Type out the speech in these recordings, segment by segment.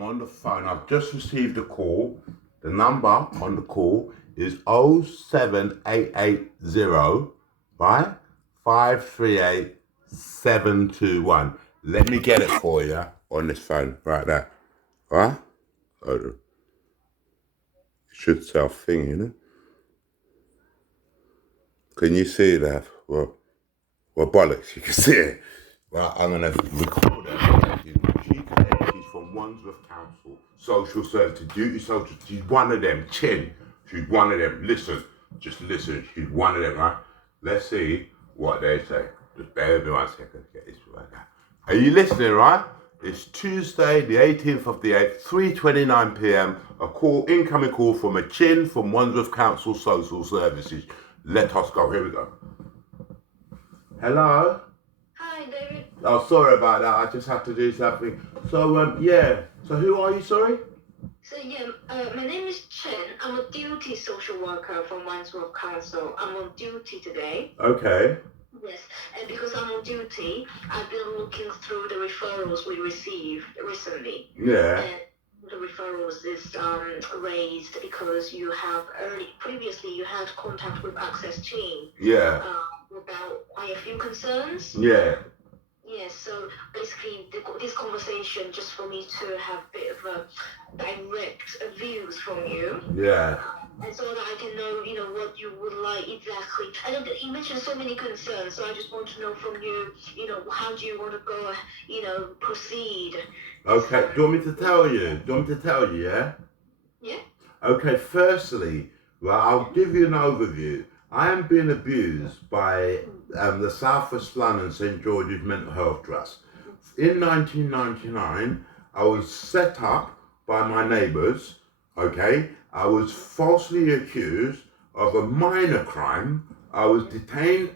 I'm on the phone. I've just received a call. The number on the call is 07880, right? 538721. Let me get it for you on this phone right there. Right? Hold on. It should self thing, you know? Can you see that? Well, bollocks, you can see it. Well, I'm going to record it. She's from Wandsworth Council, Social Services, Duty Social. She's one of them. Chin. She's one of them. Listen. Just listen. She's one of them, right? Let's see what they say. Just bear with me 1 second. Get this right now. Are you listening, right? It's Tuesday, the 18th of the 8th, 3:29 p.m. Incoming call from a Chin from Wandsworth Council Social Services. Let us go. Here we go. Hello? Hi, David. Oh, sorry about that. I just had to do something. So, yeah. So who are you, sorry? My name is Chen. I'm a duty social worker from Wandsworth Council. I'm on duty today. Okay. Yes, and because I'm on duty, I've been looking through the referrals we received recently. Yeah. And the referrals is raised because previously you had contact with Access Team. Yeah. About quite a few concerns. Yeah. Yes, so basically this conversation just for me to have a bit of a direct views from you. Yeah. And so that I can know, what you would like exactly. And then you mentioned so many concerns, so I just want to know from you, how do you want to go, proceed? Okay, do you want me to tell you? Yeah? Yeah? Okay, firstly, well, I'll give you an overview. I am being abused by the South West London St George's Mental Health Trust. In 1999, I was set up by my neighbours, okay? I was falsely accused of a minor crime. I was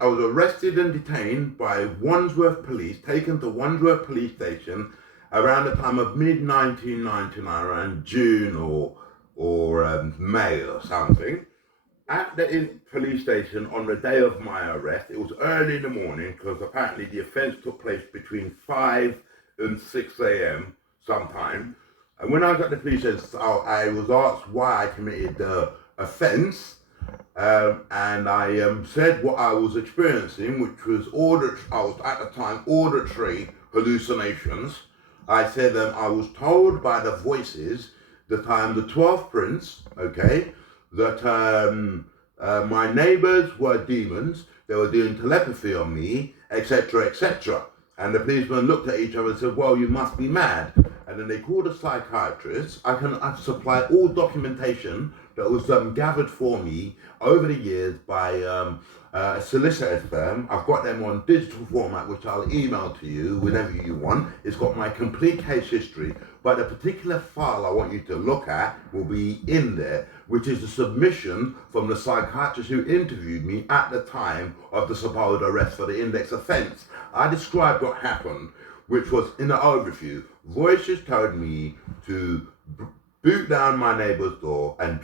arrested and detained by Wandsworth Police, taken to Wandsworth Police Station around the time of mid-1999, around June or May or something. At the police station on the day of my arrest, it was early in the morning because apparently the offence took place between 5 and 6 a.m. sometime. And when I was at the police station, I was asked why I committed the offence. And I said what I was experiencing, which was at the time auditory hallucinations. I said I was told by the voices that I am the 12th prince, okay, that my neighbours were demons, they were doing telepathy on me, etc., etc. And the policeman looked at each other and said, well, you must be mad. And then they called a psychiatrist. I've supplied all documentation that was gathered for me over the years by a solicitor's firm. I've got them on digital format, which I'll email to you whenever you want. It's got my complete case history, but the particular file I want you to look at will be in there, which is the submission from the psychiatrist who interviewed me at the time of the supposed arrest for the index offence. I described what happened, which was in the overview. Voices told me to boot down my neighbour's door and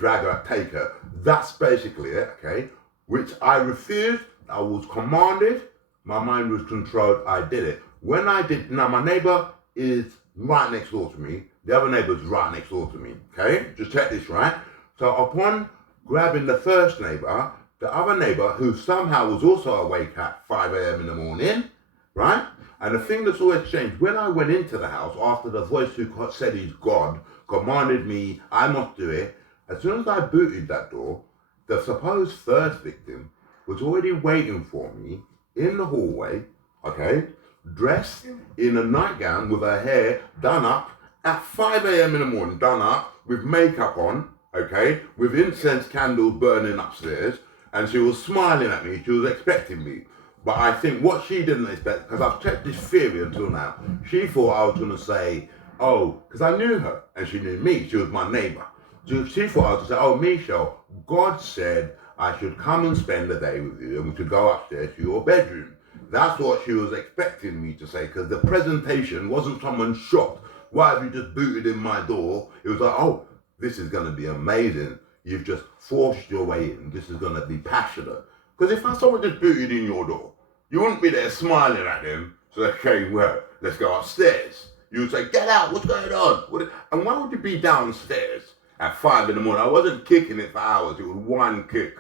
take her. That's basically it, okay? Which I refused. I was commanded. My mind was controlled. I did it. When I did, now my neighbour is right next door to me. The other neighbour's right next door to me, okay? Just check this, right? So upon grabbing the first neighbour, the other neighbour, who somehow was also awake at 5 a.m. in the morning, right? And the thing that's always changed, when I went into the house after the voice who said he's God commanded me, I must do it, as soon as I booted that door, the supposed first victim was already waiting for me in the hallway, okay, dressed in a nightgown with her hair done up at 5 a.m. in the morning, done up with makeup on, okay, with incense candles burning upstairs, and she was smiling at me. She was expecting me. But I think what she didn't expect, because I've checked this theory until now, she thought I was going to say, oh, because I knew her and she knew me. She was my neighbour. So she thought I was going to say, oh, Michelle, God said I should come and spend the day with you and we should go upstairs to your bedroom. That's what she was expecting me to say, because the presentation wasn't someone shocked. Why have you just booted in my door? It was like, oh, this is going to be amazing. You've just forced your way in. This is going to be passionate. Because if someone just booted in your door, you wouldn't be there smiling at them. So, okay, well, let's go upstairs. You would say, get out, what's going on? And why would you be downstairs at 5 in the morning? I wasn't kicking it for hours, it was one kick.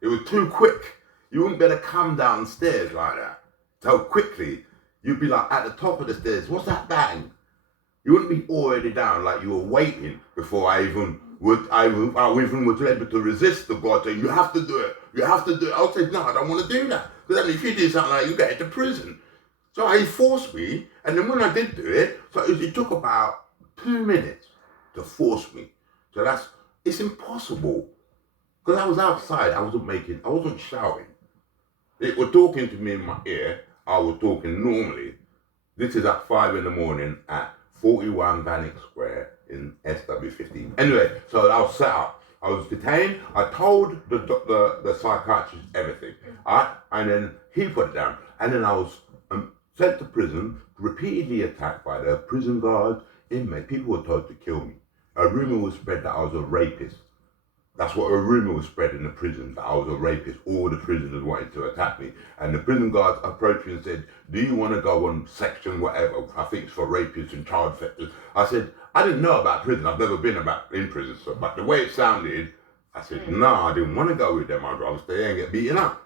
It was too quick. You wouldn't better come downstairs like that so quickly. You'd be like at the top of the stairs, what's that bang? You wouldn't be already down like you were waiting before I even was able to resist the God saying, you have to do it, you have to do it. I'll say, no, I don't want to do that. Because then if you do something like that, you get into prison. So he forced me, and then when I did do it, so it took about 2 minutes to force me. So it's impossible. Because I was outside, I wasn't shouting. It was talking to me in my ear, I was talking normally. This is at 5 in the morning at 41 Vannick Square in SW15. Anyway, so I was set up. I was detained. I told the psychiatrist everything. And then he put it down. And then I was sent to prison, repeatedly attacked by the prison guards, inmates. People were told to kill me. A rumor was spread that I was a rapist. That's what a rumor was spread in the prison, that I was a rapist. All the prisoners wanted to attack me. And the prison guards approached me and said, do you want to go on section whatever? I think it's for rapists and child offenders. I said, I didn't know about prison. I've never been in prison. So, but the way it sounded, I said, no, I didn't want to go with them. I'd rather stay there and get beaten up.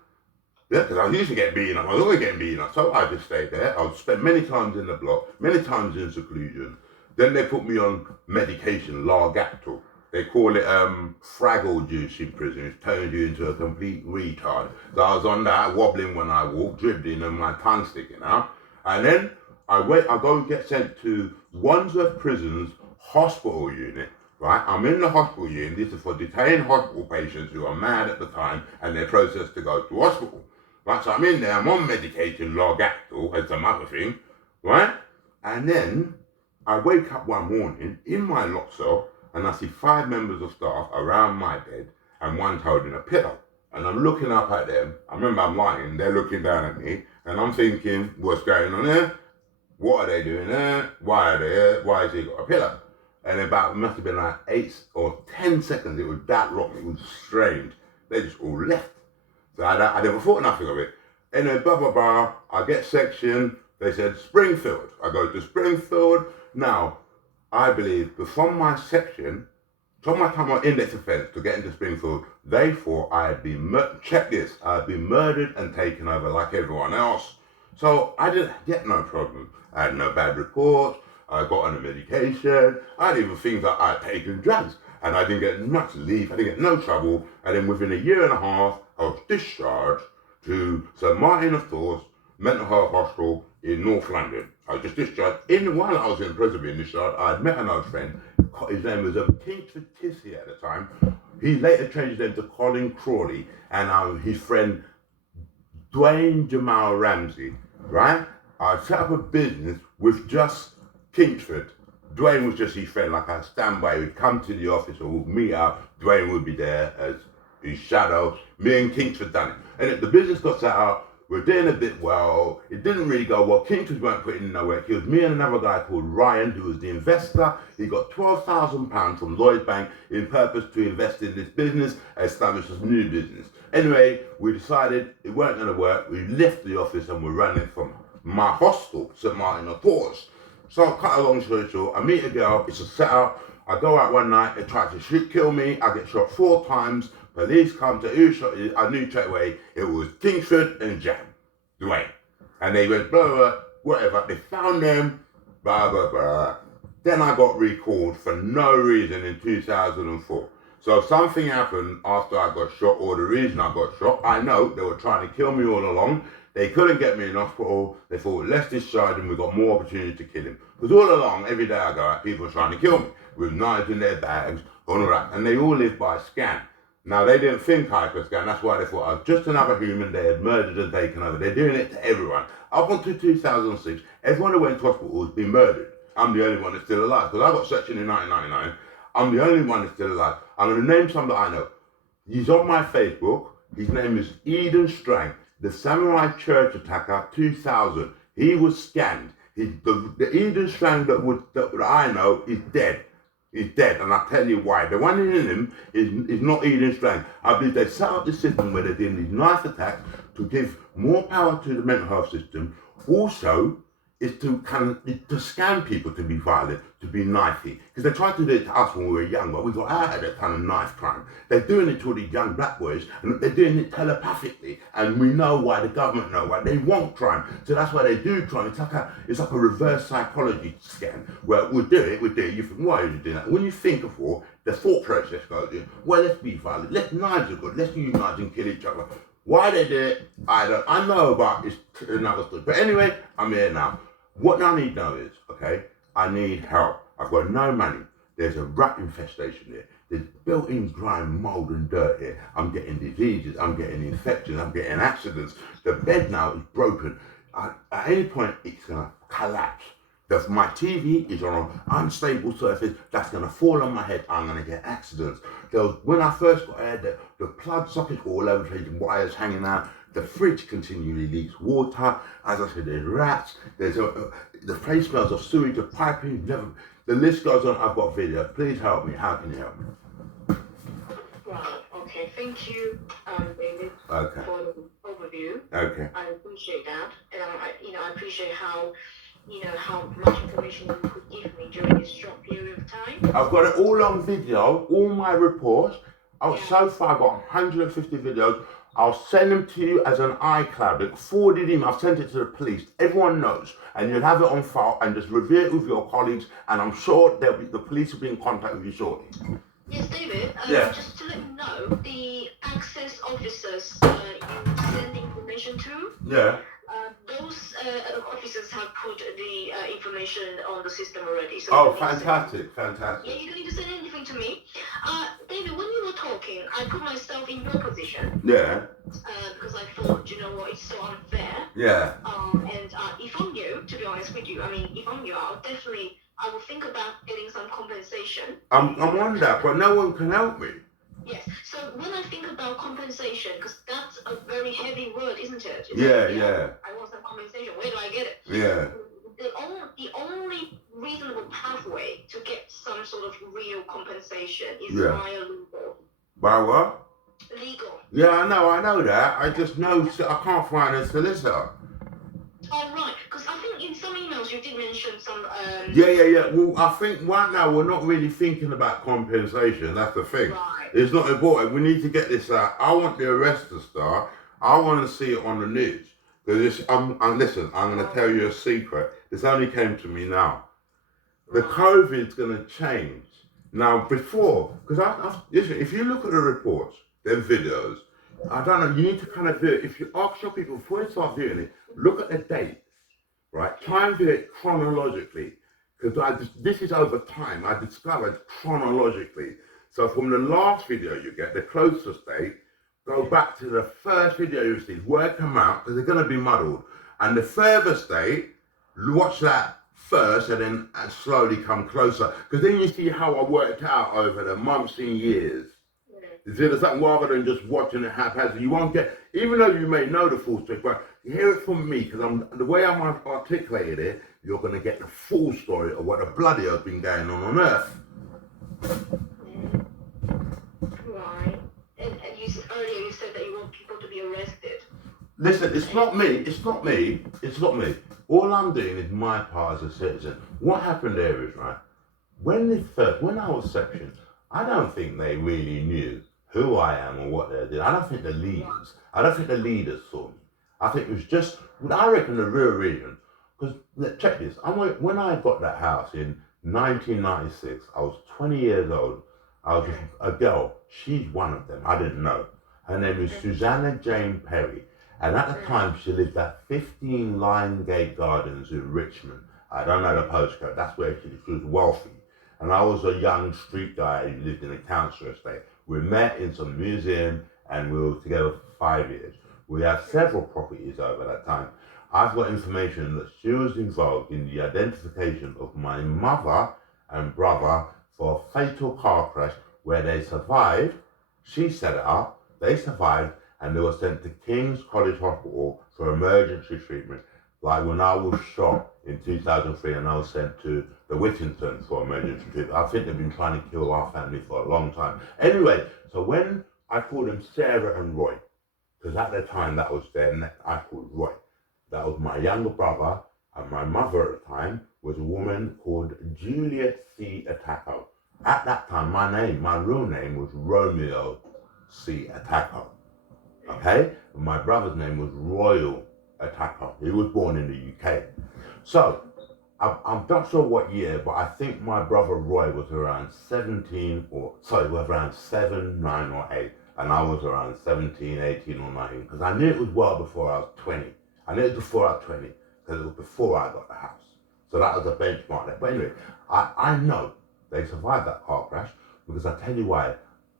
Yeah, because I used to get beaten up. I was always getting beaten up. So I just stayed there. I would spend many times in the block, many times in seclusion. Then they put me on medication, Largactil. They call it Fraggle juice in prison. It turns you into a complete retard. So I was on that, wobbling when I walk, dribbling and my tongue sticking out. And then I go and get sent to Wandsworth Prison's hospital unit, right? I'm in the hospital unit. This is for detained hospital patients who are mad at the time and they're processed to go to hospital. Right, so I'm in there, I'm on medication, Largactil and some other thing, right? And then I wake up one morning in my lock cell and I see 5 members of staff around my bed and one's holding a pillow. And I'm looking up at them. I remember I'm lying, they're looking down at me and I'm thinking, what's going on there? What are they doing there? Why are they here? Why has he got a pillow? And it must have been like 8 or 10 seconds, it was that long, it was strange. They just all left. So I never thought nothing of it. And then blah, blah, blah, I get section, they said Springfield. I go to Springfield. Now, I believe from my section, from my time on index offence to get into Springfield, they thought I had been, check this, I had been murdered and taken over like everyone else. So I didn't get no problem. I had no bad reports, I got on the medication, I had even things that I had taken drugs. And I didn't get much leave, I didn't get no trouble. And then within a year and a half, I was discharged to St Martin of Tours Mental Health Hospital in North London. I was just discharged. While I was in prison being discharged, I had met an old friend. His name was Kingsford Tissy at the time. He later changed his name to Colin Crawley. And his friend Dwayne Jamal Ramsey, right? I set up a business with just Kingsford. Dwayne was just his friend, like a standby. He'd come to the office or we'd meet up. Dwayne would be there as his shadow. Me and Kingsford done it. And the business got set up. We're doing a bit well. It didn't really go well. Kingsford weren't putting in no work. It was me and another guy called Ryan, who was the investor. He got £12,000 from Lloyds Bank in purpose to invest in this business, establish a new business. Anyway, we decided it weren't going to work. We left the office and we're running from my hostel, St Martin of Tours. So, cut a long story short, I meet a girl, it's a setup. I go out one night, they try to kill me. I get shot 4 times. Police come to who shot you. I knew straight away it was Kingsford and Jam, Dwayne. And they went blah, blah, whatever. They found them, blah, blah, blah. Then I got recalled for no reason in 2004. So something happened after I got shot, or the reason I got shot. I know they were trying to kill me all along. They couldn't get me in hospital. They thought, let's discharge him. We've got more opportunity to kill him. Because all along, every day I go out, people are trying to kill me with knives in their bags, all that. And they all live by scan. Now, they didn't think I could scan. That's why they thought I was just another human they had murdered and taken over. They're doing it to everyone. Up until 2006, everyone who went to hospital has been murdered. I'm the only one that's still alive. Because I got section in 1999. I'm the only one that's still alive. I'm going to name some that I know. He's on my Facebook. His name is Eden Strang. The Samurai Church Attacker 2000. He was scanned. The Eden Strang that I know is dead. He's dead, and I'll tell you why. The one in him is not Eden Strang. I believe they set up the system where they're doing these knife attacks to give more power to the mental health system. Also, is to to scam people to be violent, to be knifey. Because they tried to do it to us when we were young, but we got out of that kind of knife crime. They're doing it to all these young black boys, and they're doing it telepathically. And we know why, the government know why. They want crime. So that's why they do crime. It's like a reverse psychology scam, where we'll do it. You think, why are you doing that? When you think of war, the thought process goes in, well, let's be violent. Knives are good. Let's use knives and kill each other. Why they do it, I know about, it's another story. But anyway, I'm here now. What I need now is, okay, I need help. I've got no money. There's a rat infestation here. There's built-in grime, mold and dirt here. I'm getting diseases, I'm getting infections, I'm getting accidents. The bed now is broken. At any point, it's gonna collapse. My TV is on an unstable surface, that's gonna fall on my head, I'm gonna get accidents. When I first got here, the plug sockets were all over the place, wires hanging out. The fridge continually leaks water. As I said, there's rats. The place smells of sewage, the piping. The list goes on. I've got video. Please help me. How can you help me? Right. Okay. Thank you, David, Okay. for the overview. Okay. I appreciate that, and I appreciate how much information you could give me during this short period of time. I've got it all on video. All my reports. So far, I've got 150 videos. I'll send them to you as an iCloud, forwarded email. I've sent it to the police. Everyone knows, and you'll have it on file. And just review it with your colleagues. And I'm sure the police will be in contact with you shortly. Yes, David. Just to let you know, the access officers you send information to. Yeah. Those officers have put the information on the system already. So fantastic. Yeah, you don't need to send anything to me. David, when you were talking, I put myself in your position. Yeah. Because I thought, you know what, it's so unfair. Yeah. And if I'm you, to be honest with you, if I'm you, I will think about getting some compensation. I'm on that, but no one can help me. Yes. So when I think about compensation, because that's a very heavy word, isn't it? Yeah. I want some compensation. Where do I get it? Yeah. The only reasonable pathway to get some sort of real compensation is via legal. By what? Legal. Yeah, I know that. I just know I can't find a solicitor. Oh, right. Because I think in some emails you did mention some... Yeah. Well, I think right now we're not really thinking about compensation. That's the thing. Right. It's not important. We need to get this out. I want the arrest to start. I want to see it on the news. Because listen, I'm going to tell you a secret. This only came to me now. The COVID's going to change. Now, before, because listen, if you look at the reports, them videos, I don't know, you need to kind of do it. If you ask your people, before you start doing it, look at the dates, right? Try and do it chronologically. Because this is over time. I discovered chronologically. So from the last video you get, the closest date, go back to the first video you've seen, work them out, because they're going to be muddled. And the furthest date, watch that first and then slowly come closer. Because then you see how I worked out over the months and years. You see, there's something rather than just watching it haphazardly. You won't get, even though you may know the full story, but you hear it from me, because the way I'm articulated it, you're going to get the full story of what the bloody has been going on Earth. Right. And earlier you said that you want people to be arrested. Listen, it's not me. All I'm doing is my part as a citizen. What happened there is, right, when I was sectioned, I don't think they really knew who I am or what they did. I don't think the leaders saw me. I think it was just, I reckon the real reason, because check this, when I got that house in 1996, I was 20 years old. I was a girl. She's one of them. I didn't know. Her name is Susanna Jane Perry. And at the time, she lived at 15 Lion Gate Gardens in Richmond. I don't know the postcode. That's where she was wealthy. And I was a young street guy who lived in a council estate. We met in some museum and we were together for 5 years. We had several properties over that time. I've got information that she was involved in the identification of my mother and brother for a fatal car crash where they survived. She set it up, they survived, and they were sent to King's College Hospital for emergency treatment. Like when I was shot in 2003 and I was sent to the Whittington for emergency treatment. I think they've been trying to kill our family for a long time. Anyway, so when I called them Sarah and Roy, because at the time that was their name, I called Roy. That was my younger brother And my mother at the time was a woman called Juliet C. Attacco. At that time, my real name was Romeo C. Attacco. Okay? And my brother's name was Royal Attacco. He was born in the UK. So, I'm not sure what year, but I think my brother Roy was around 7, 9 or 8. And I was around 17, 18 or 19. Because I knew it was well before I was 20. I knew it was before I was 20. Because it was before I got the house. So that was a benchmark there. But anyway, I know they survived that car crash because I tell you why.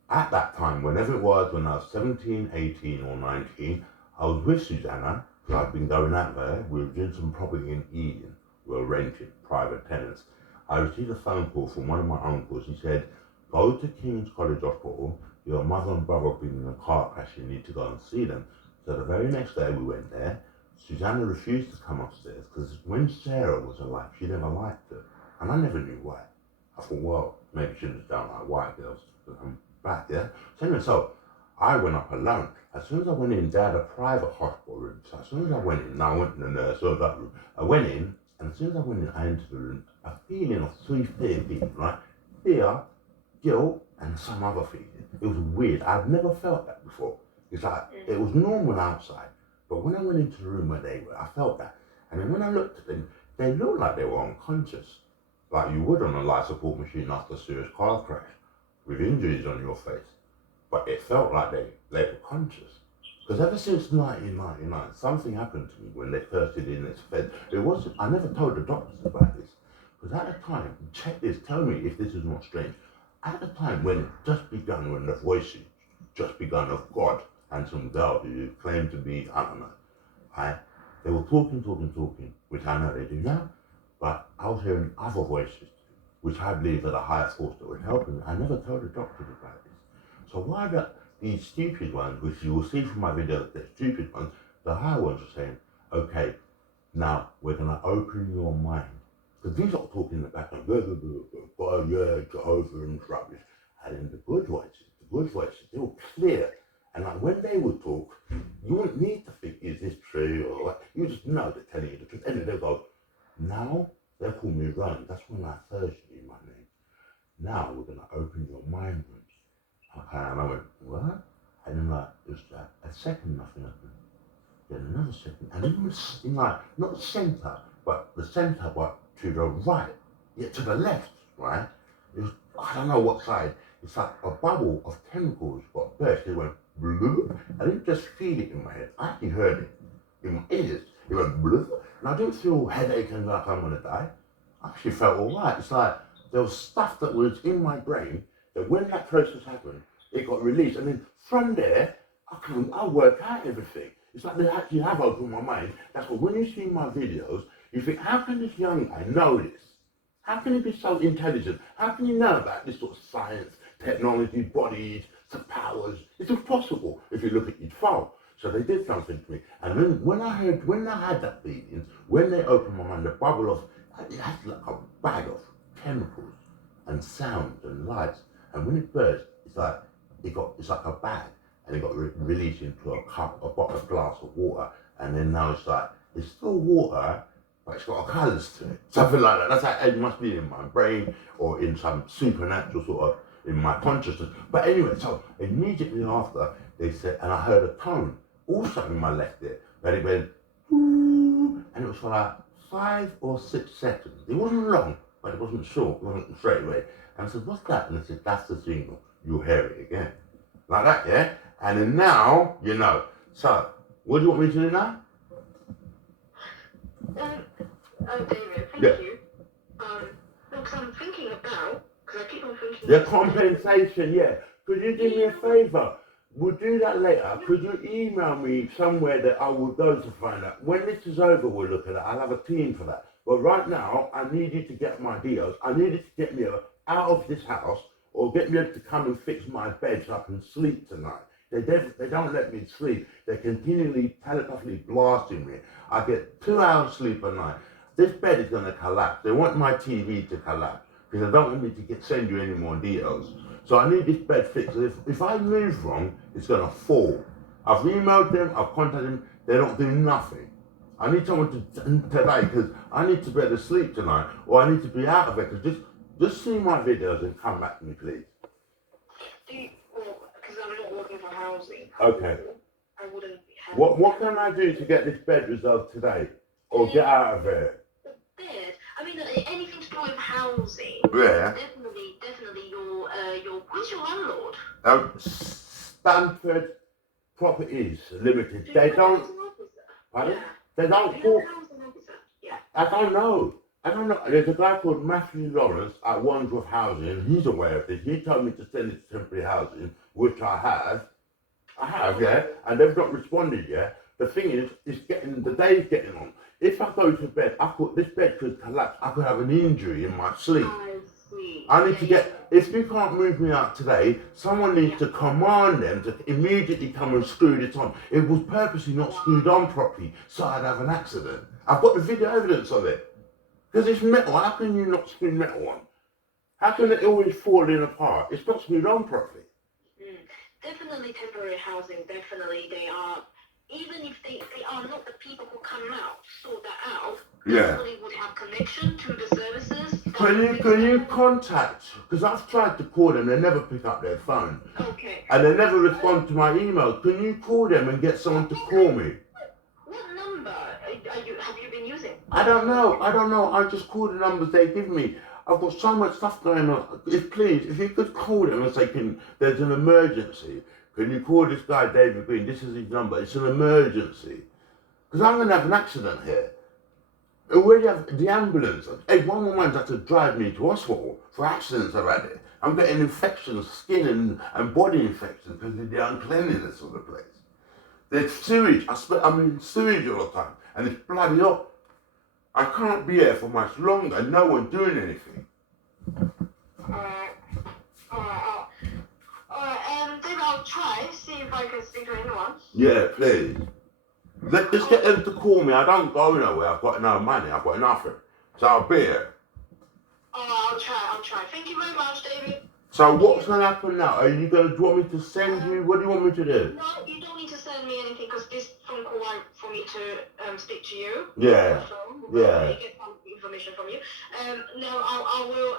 At that time, whenever it was, when I was 17, 18 or 19, I was with Susanna, because I'd been going out there. We were doing some property in Eden. We were renting, private tenants. I received a phone call from one of my uncles. He said, go to King's College Hospital. Your mother and brother have been in a car crash. You need to go and see them. So the very next day we went there. Susanna refused to come upstairs because when Sarah was alive, she never liked her. And I never knew why. I thought, well, maybe she was down like white girls. But I'm back, yeah? So anyway, so I went up alone. As soon as I went in, they had a private hospital room. So as soon as I went in, I went to the nurse or that room. I went in, and as soon as I went in, I entered the room, a feeling of three feelings, right? Fear, guilt, and some other feeling. It was weird. I've never felt that before. It's like, it was normal outside. But when I went into the room where they were, I felt that. And then when I looked at them, they looked like they were unconscious. Like you would on a life support machine after a serious car crash, with injuries on your face. But it felt like they were conscious. Because ever since 1999, something happened to me when they first did in this bed. It wasn't, I never told the doctors about this. Because at the time, check this, tell me if this is not strange. At the time when it just begun, when the voices just begun of God and some girl who claimed to be, I don't know, right? They were talking, which I know they do now, but I was hearing other voices, which I believe are the higher force that would help me. I never told the doctors about this. So why these stupid ones, which you will see from my videos, the stupid ones, the higher ones are saying, okay, now we're going to open your mind. Because these are talking in the background, blah, blah, blah, blah, blah, yeah, Jehovah and rubbish. And then the good voices, they were clear. And like when they would talk, you wouldn't need to think, is this true or what? You just know they're telling you the truth. And then they'll go, now they call me Ron. That's when I first knew my name. Now we're going to open your mind rooms. Okay, and I went, what? And then like, just a second, nothing happened. Then another second. And then it was in like, not the center, but to the right, yet to the left, right? It was, I don't know what side. It's like a bubble of chemicals got burst. It went blue. I didn't just feel it in my head. I actually heard it in my ears. It went blue. And I didn't feel headache and like I'm gonna die. I actually felt all right. It's like there was stuff that was in my brain that when that process happened, it got released. And then from there, I work out everything. It's like they actually have opened my mind. That's why when you see my videos, you think, how can this young guy know this? How can he be so intelligent? How can he know about this sort of science, technology, bodies, powers? It's impossible if you look at each file. So they did something to me. And then when I had that feeling, when they opened my mind, the bubble of, it had like a bag of chemicals and sounds and lights. And when it burst, it's like a bag. And it got released into a glass of water. And then now it's still water, but it's got colours to it. Something like that. That's how it must be in my brain or in some supernatural sort of, in my consciousness. But anyway, so immediately after, they said, and I heard a tone also in my left ear, that it went, ooh, and it was for like 5 or 6 seconds. It wasn't long, but it wasn't short, it wasn't straight away. And I said, what's that? And I said, that's the signal. You'll hear it again. Like that, yeah? And then now, you know. So, what do you want me to do now? David, thank you. Because I'm thinking about, because I keep on thinking... The compensation, yeah. Could you do me a favour? We'll do that later. Could you email me somewhere that I will go to find out? When this is over, we'll look at it. I'll have a team for that. But right now, I need you to get my deals. I need you to get me out of this house or get me able to come and fix my bed so I can sleep tonight. They don't let me sleep. They're continually telepathically blasting me. I get 2 hours sleep a night. This bed is going to collapse. They want my TV to collapse because they don't want me to send you any more deals. So I need this bed fixed. If I move wrong, it's going to fall. I've emailed them, I've contacted them, they don't do nothing. I need someone today because I need to be able to sleep tonight, or I need to be out of it. Because just see my videos and come back to me, please. Because I'm not working for housing. Okay. I wouldn't have. What can I do to get this bed resolved today, or get out of it? The bed. I mean, anything to do with housing. Yeah. Definitely your. Who's your landlord? Stanford Properties Limited. Do They you don't. have an officer? Pardon? Yeah. They don't Do you call. have a housing officer? Yeah. I don't know. There's a guy called Matthew Lawrence at Wandsworth Housing, and he's aware of this. He told me to send it to temporary housing, which I have. Yeah, and they've not responded yet. The thing is, the day's getting on. If I go to bed, this bed could collapse. I could have an injury in my sleep. I see. I need to get. If you can't move me out today, someone needs to command them to immediately come and screw this on. It was purposely not screwed on properly, so I'd have an accident. I've got the video evidence of it. Because it's metal. How can you not screw metal on? How can it always falling apart? It's not screwed on properly. Definitely temporary housing. Definitely they are. Even if they are not the people who come out sort that out. Yeah. Definitely would have connection to the services. Can you contact? Because I've tried to call them. They never pick up their phone. Okay. And they never respond to my email. Can you call them and get someone to call me? What number have you been using? I don't know. I just call the numbers they give me. I've got so much stuff going on. If you could call them and say, there's an emergency. Can you call this guy, David Green? This is his number. It's an emergency. Because I'm going to have an accident here. Already have the ambulance. One woman's had to drive me to hospital for accidents I've had it. I'm getting infections, skin and body infections because of the uncleanliness of the place. There's sewage. I'm in sewage all the time. And it's bloody hot. I can't be here for much longer. No one doing anything. Alright. Then I'll try, see if I can speak to anyone. Yeah, please. Just get them to call me. I don't go nowhere. I've got no money. I've got nothing. So I'll be here. I'll try. Thank you very much, David. So what's going to happen now? Do you want me to send you? What do you want me to do? No, you don't need to send me anything because this phone call was for me to speak to you. Yeah. Yeah. Get some information from you. No, I will.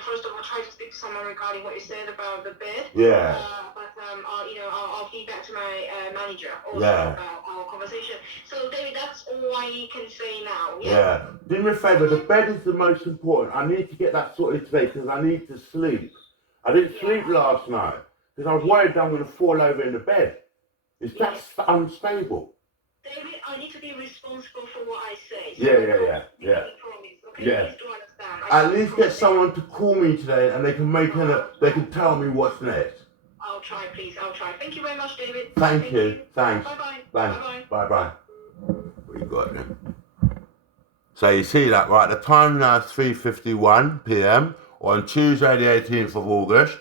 First of all, try to speak to someone regarding what you said about the bed. Yeah. I'll feedback to my manager also about our conversation. So, David, that's all I can say now. Yeah. Do me a favour. The bed is the most important. I need to get that sorted today because I need to sleep. I didn't sleep last night because I was worried I'm going to fall over in the bed. It's just unstable. David, I need to be responsible for what I say. So yeah. Okay? Yeah. Please do understand. At least get someone to call me today and they can tell me what's next. I'll try, please. I'll try. Thank you very much, David. Thank you. Thanks. Bye-bye. Bye-bye. We got them. So you see that, right? The time now is 3:51 p.m. on Tuesday the 18th of August.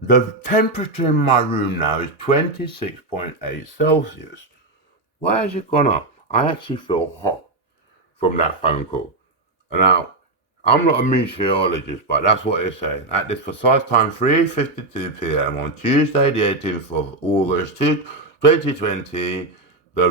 The temperature in my room now is 26.8 Celsius. Why has it gone up? I actually feel hot from that phone call. And now, I'm not a meteorologist, but that's what it's saying. At this precise time, 3:52 p.m. on Tuesday the 18th of August 2020, the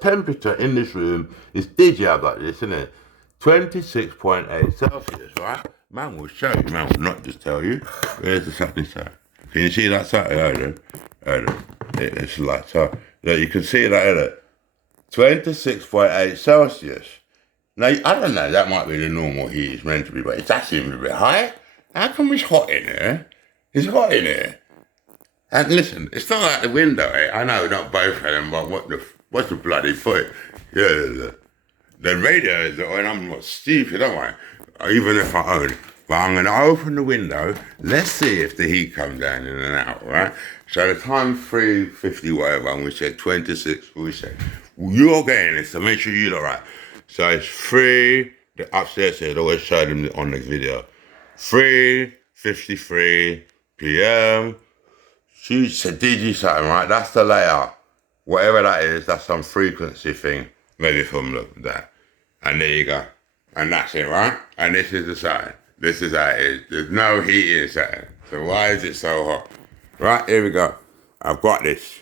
temperature in this room is, did you have like this, isn't it? 26.8 Celsius, right? Man will show you, man will not just tell you. Where's the something side? Can you see that side? It's like so. You can see that, isn't it? 26.8 Celsius. Now, I don't know, that might be the normal heat it's meant to be, but that seems a bit high. How come it's hot in here? It's hot in here. And listen, it's not like the window, eh? I know, not both of them, but what's the bloody point? Yeah, the radio is on. I'm not stupid, am I? Even if I own. But I'm going to open the window. Let's see if the heat comes down in and out, right? So the time 3:50 whatever, and we said 26. We said you're getting it, so make sure you're all right. So it's 3. The upstairs here, always showed them on the video. 3:53 p.m. She said, did you something, right? That's the layout. Whatever that is, that's some frequency thing. Maybe from that. And there you go. And that's it, right? And this is the sign. This is how it is. There's no heat inside. So why is it so hot? Right, here we go. I've got this.